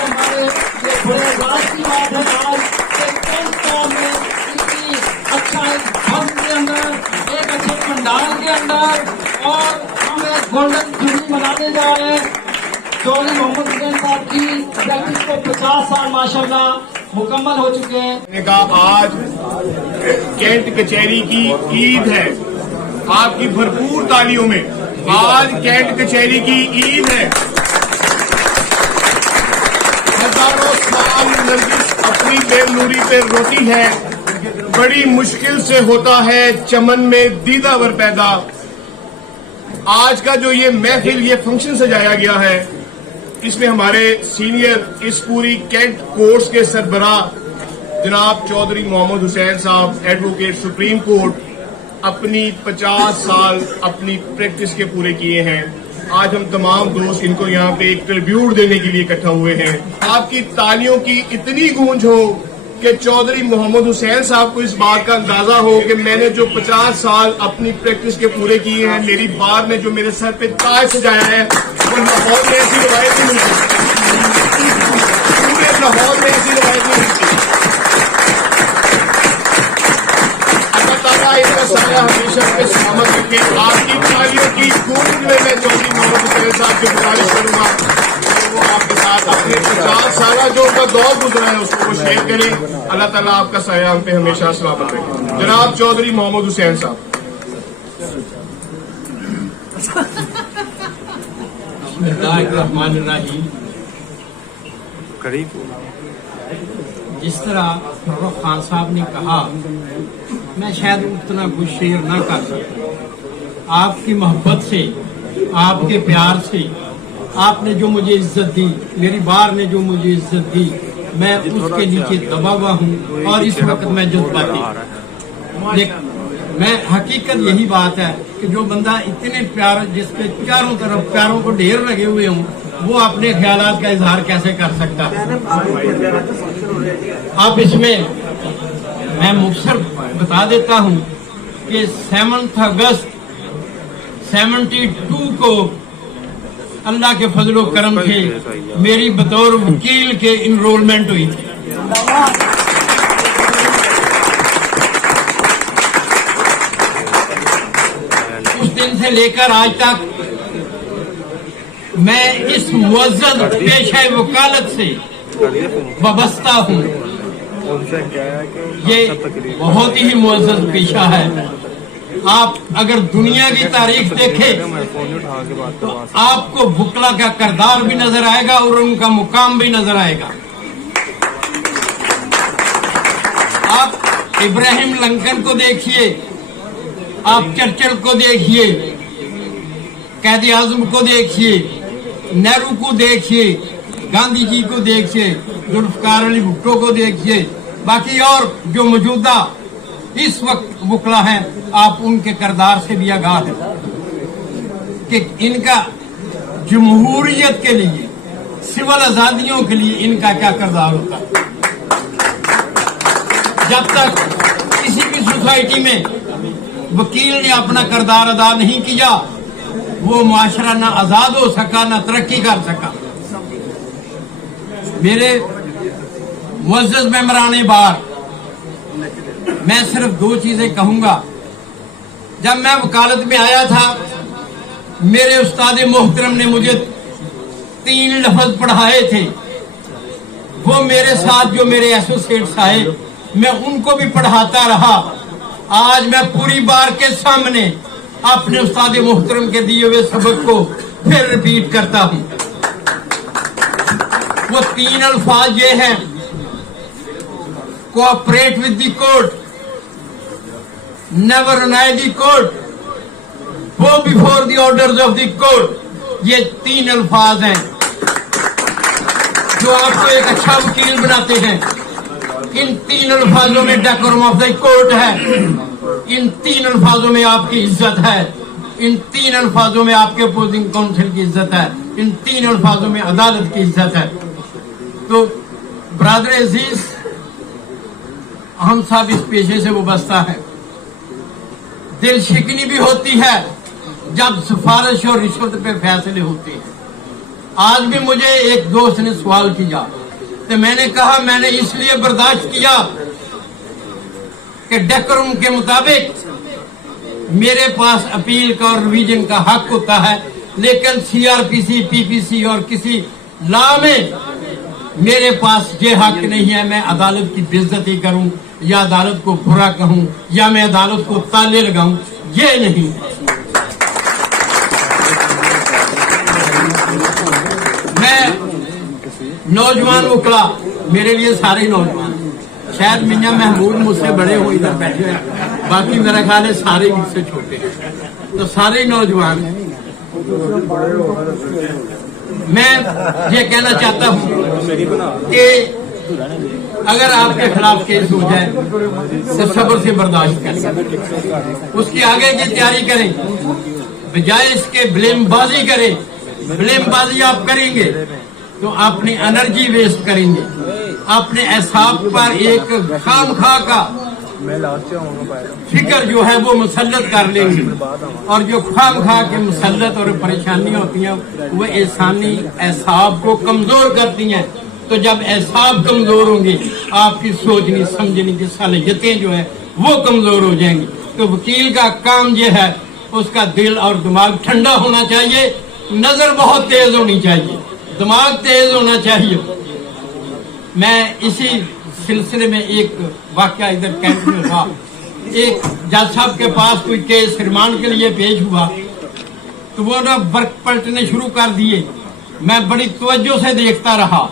हमारे ये बड़े राज की बात है आज कम कौम में इतनी अच्छा एक भवन के अंदर एक अच्छे पंडाल के अंदर और हम एक गोल्डन जुबली मनाने जा रहे हैं। चौधरी मोहम्मद हुसैन साहब की जबकि को 50 साल माशाल्लाह मुकम्मल हो चुके हैं। आज कैंट कचहरी की ईद है, आपकी भरपूर तालियों में आज कैंट कचहरी की ईद है। हजारों साल नरगिस अपनी बेलनूरी पे रोती है, बड़ी मुश्किल से होता है चमन में दीदावर पैदा। आज का जो ये महफिल, ये फंक्शन सजाया गया है, इसमें हमारे सीनियर इस पूरी कैंट कोर्स के सरबराह जनाब चौधरी मोहम्मद हुसैन साहब, एडवोकेट सुप्रीम कोर्ट, अपनी 50 साल अपनी प्रैक्टिस के पूरे किए हैं। आज हम तमाम दोस्त इनको यहाँ पे एक ट्रिब्यूट देने के लिए इकट्ठा हुए हैं। आपकी तालियों की इतनी गूंज हो कि चौधरी मोहम्मद हुसैन साहब को इस बात का अंदाजा हो कि मैंने जो 50 साल अपनी प्रैक्टिस के पूरे किए हैं, मेरी बार ने जो मेरे सर पे ताज सजाया है, वो लाहौर में ऐसी रवायत नहीं मिलती, पूरे लाहौर में ऐसी रवायत नहीं मिलती। अल्लाह ताला इसका साया हमेशा पे सलामत रखे। आपकी तालियों की गूंज में मैं चौधरी मोहम्मद हुसैन साहब की गुजारिश करूंगा वो आपके साथ अपने 50 साल जो उनका दौर गुजरा है उसको वो शेयर करें। अल्लाह ताला आपका साया हम पे हमेशा सलामत रखे। जनाब चौधरी मोहम्मद हुसैन साहब। बिस्मिल्लाहिर्रहमानिर्रहीम। जिस तरह फर्रुख खान साहब ने कहा, मैं शायद उतना कुछ शेयर न कर सकता। आपकी मोहब्बत से, आपके प्यार से, आपने जो मुझे इज्जत दी, मेरी बार ने जो मुझे इज्जत दी, मैं उसके नीचे दबा हुआ हूँ और इस वक्त मैं जज्बाती। मैं हकीकत यही बात है कि जो बंदा इतने प्यार, जिसके चारों तरफ प्यारों को ढेर लगे हुए हों, वो अपने ख्यालात का इजहार कैसे कर सकता है। अब इसमें मैं मुख्तसर बता देता हूँ कि 7 अगस्त 72 को अल्लाह के फजलो करम से मेरी बतौर वकील के इनरोलमेंट हुई थी। उस दिन से लेकर आज तक मैं इस मुअज़्ज़ज़ पेशे वकालत से वाबस्ता हूँ। ये बहुत ही मुअज़्ज़ज़ पेशा है। आप अगर दुनिया की तारीख देखें तो आपको बुकला का किरदार भी नजर आएगा और उनका मुकाम भी नजर आएगा। आप इब्राहिम लिंकन को देखिए, आप चर्चिल को देखिए, कैदी आजम को देखिए, नेहरू को देखिए, गांधी जी को देखिए, जुल्फ़िकार अली भुट्टो को देखिए, बाकी और जो मौजूदा इस वक्त बुकला हैं, आप उनके किरदार से भी आगाह हैं कि इनका जमहूरियत के लिए, सिविल आजादियों के लिए इनका क्या किरदार होता है। जब तक किसी भी सोसाइटी में वकील ने अपना किरदार अदा नहीं किया, वो मुआशरा ना आजाद हो सका, ना तरक्की कर सका। मेरे मुअज़्ज़ज़ मेंबराने बार, मैं सिर्फ 2 चीजें कहूंगा। जब मैं वकालत में आया था, मेरे उस्ताद मोहतरम ने मुझे 3 लफ्ज पढ़ाए थे। वो मेरे साथ जो मेरे एसोसिएट्स आए, मैं उनको भी पढ़ाता रहा। आज मैं पूरी बार के सामने अपने उस्ताद मोहतरम के दिए हुए सबक को फिर रिपीट करता हूं। वो 3 अल्फाज ये हैं: cooperate with the court, never deny the court, go before the orders of the court. ये 3 अल्फाज हैं जो आपको एक अच्छा वकील बनाते हैं। इन 3 अल्फाजों में डेकोरम ऑफ द कोर्ट है, इन 3 अल्फाजों में आपकी इज्जत है, इन 3 अल्फाजों में आपके अपोजिंग काउंसिल की इज्जत है, इन 3 अल्फाजों में अदालत की इज्जत है। तो ब्रादर अजीज, हम सब इस पेशे से वाबस्ता है। दिल शिकनी भी होती है, जब सिफारिश और रिश्वत पे फैसले होते हैं। आज भी मुझे एक दोस्त ने सवाल किया तो मैंने कहा मैंने इसलिए बर्दाश्त किया कि डेकोरम के मुताबिक मेरे पास अपील का और रिवीजन का हक होता है, लेकिन सीआरपीसी, पीपीसी और किसी लॉ में मेरे पास ये हक नहीं है मैं अदालत की बेइज्जती करूं या अदालत को बुरा कहूं या मैं अदालत को ताले लगाऊं, ये नहीं। मैं नौजवान वकला, मेरे लिए सारे नौजवान, शायद मियां महमूद मुझसे बड़े हो इधर बैठे हैं, बाकी मेरा ख्याल है सारे मुझसे छोटे हैं, तो सारे नौजवान हैं। मैं ये कहना चाहता हूँ कि अगर आपके खिलाफ केस हो जाए तो सब्र से बर्दाश्त करें, उसकी आगे की तैयारी करें, बजाय इसके ब्लेमबाजी करें। ब्लेमबाजी आप करेंगे तो अपनी एनर्जी वेस्ट करेंगे, अपने एहसाब पर एक खामखा का फिक्र जो है वो मुसल्लत कर लेंगे, और जो खामखा के मुसल्लत और परेशानियां होती हैं वो इंसानी एहसाब को कमजोर करती हैं। तो जब एहसाब कमजोर होंगे आपकी सोचनी समझने की सलाहियतें जो है वो कमजोर हो जाएंगी। तो वकील का काम ये है उसका दिल और दिमाग ठंडा होना चाहिए, नजर बहुत तेज होनी चाहिए, दिमाग तेज होना चाहिए। मैं इसी सिलसिले में एक वाकया इधर कैंप में हुआ, एक जज साहब के पास कोई केस रिमांड के लिए पेश हुआ तो वो ना वर्क पलटने शुरू कर दिए। मैं बड़ी तवज्जो से देखता रहा,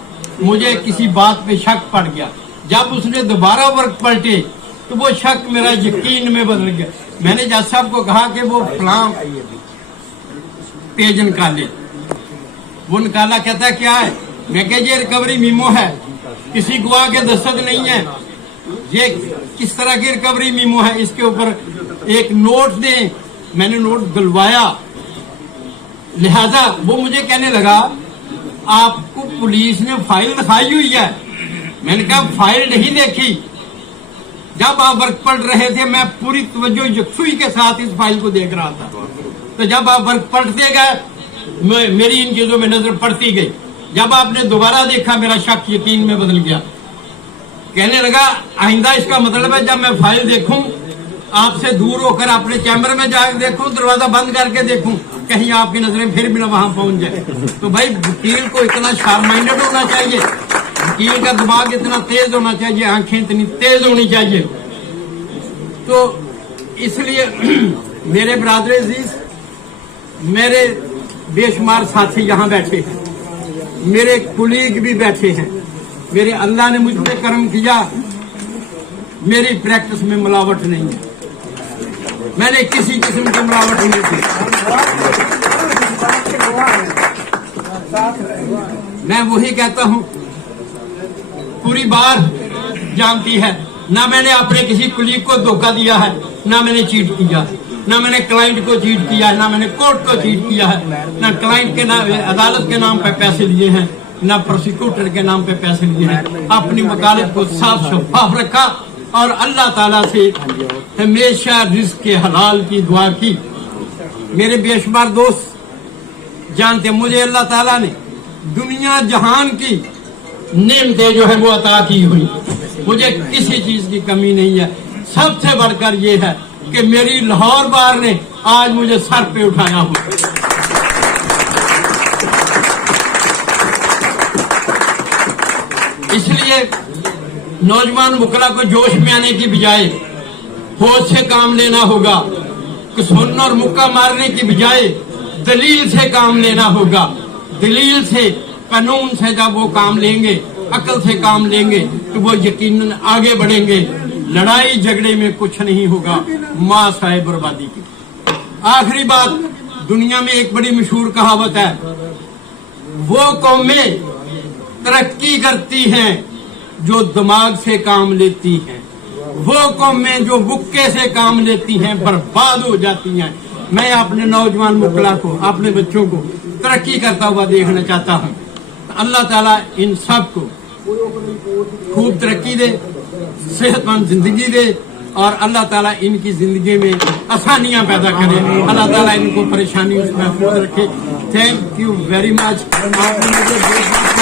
मुझे किसी बात पे शक पड़ गया। जब उसने दोबारा वर्क पलटे तो वो शक मेरा यकीन में बदल गया। मैंने जज साहब को कहा कि वो फलां पेज निकाले, वो निकाला, कहता क्या है? मैं कहा ये रिकवरी मीमो है, किसी गवाह के दस्तखत नहीं है, ये किस तरह की रिकवरी मीमो है, इसके ऊपर एक नोट दें। मैंने नोट दिलवाया, लिहाजा वो मुझे कहने लगा आपको पुलिस ने फाइल दिखाई हुई है। मैंने कहा फाइल नहीं देखी, जब आप वर्क पढ़ रहे थे मैं पूरी तवज्जो यकसुई के साथ इस फाइल को देख रहा था। तो जब आप वर्क पढ़ते गए मेरी इन चीजों में नजर पड़ती गई, जब आपने दोबारा देखा मेरा शक यकीन में बदल गया। कहने लगा आइंदा इसका मतलब है जब मैं फाइल देखूं आपसे दूर होकर अपने चैम्बर में जाकर देखूं, दरवाजा बंद करके देखूं, कहीं आपकी नजरें फिर भी ना वहां पहुंच जाए। तो भाई वकील को इतना शार्प माइंडेड होना चाहिए, वकील का दिमाग इतना तेज होना चाहिए, आंखें इतनी तेज होनी चाहिए। तो इसलिए मेरे ब्रादर अजीज, मेरे बेशुमार साथी यहाँ बैठे हैं, मेरे कुलीग भी बैठे हैं, मेरे अल्लाह ने मुझ पे करम किया, मेरी प्रैक्टिस में मिलावट नहीं है, मैंने किसी किस्म की मिलावट नहीं की। मैं वही कहता हूँ, पूरी बार जानती है, ना मैंने अपने किसी कुलीग को धोखा दिया है, ना मैंने चीट किया, ना मैंने क्लाइंट को चीट किया है, ना मैंने कोर्ट को चीट किया है, ना क्लाइंट के नाम अदालत के नाम पे पैसे लिए हैं, ना प्रोसिक्यूटर के नाम पे पैसे लिए हैं। अपनी वकालत को साफ शफाफ रखा और अल्लाह ताला से हमेशा रिज़्क़ के हलाल की दुआ की। मेरे बेशुमार दोस्त जानते मुझे अल्लाह ताला ने दुनिया जहान की नेमतें जो है वो अता की हुई, मुझे किसी चीज की कमी नहीं है। सबसे बढ़कर ये है कि मेरी लाहौर बार ने आज मुझे सर पे उठाया हुआ। इसलिए नौजवान वकला को जोश में आने की बजाय होश से काम लेना होगा, सुन और मुक्का मारने की बजाय दलील से काम लेना होगा। दलील से, कानून से जब वो काम लेंगे, अकल से काम लेंगे तो वो यकीनन आगे बढ़ेंगे। लड़ाई झगड़े में कुछ नहीं होगा, मां साहिब बर्बादी की। आखिरी बात, दुनिया में एक बड़ी मशहूर कहावत है, वो कौमें तरक्की करती हैं जो दिमाग से काम लेती हैं, वो कौमें जो बुक्के से काम लेती हैं बर्बाद हो जाती हैं। मैं अपने नौजवान मुकला को, अपने बच्चों को तरक्की करता हुआ देखना चाहता हूँ। अल्लाह ताला इन सब को खूब तरक्की दे, सेहतमंद जिंदगी दे اور اللہ تعالیٰ ان کی زندگی میں آسانیاں پیدا کرے, اللہ تعالیٰ ان کو پریشانی سے محفوظ رکھے. Thank you very much.